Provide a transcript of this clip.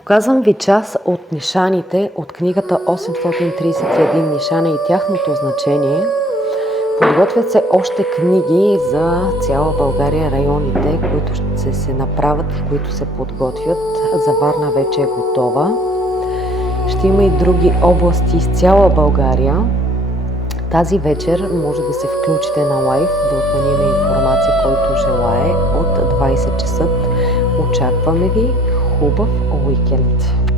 Показвам ви част от нишаните от книгата 831 нишана и тяхното значение. Подготвят се още книги за цяла България, районите, които ще се направят и които се подготвят. За Варна вече е готова. Ще има и други области из цяла България. Тази вечер може да се включите на лайв, да отменим информация, който желае от 20 часа. Очакваме ви! Хубав уикенд!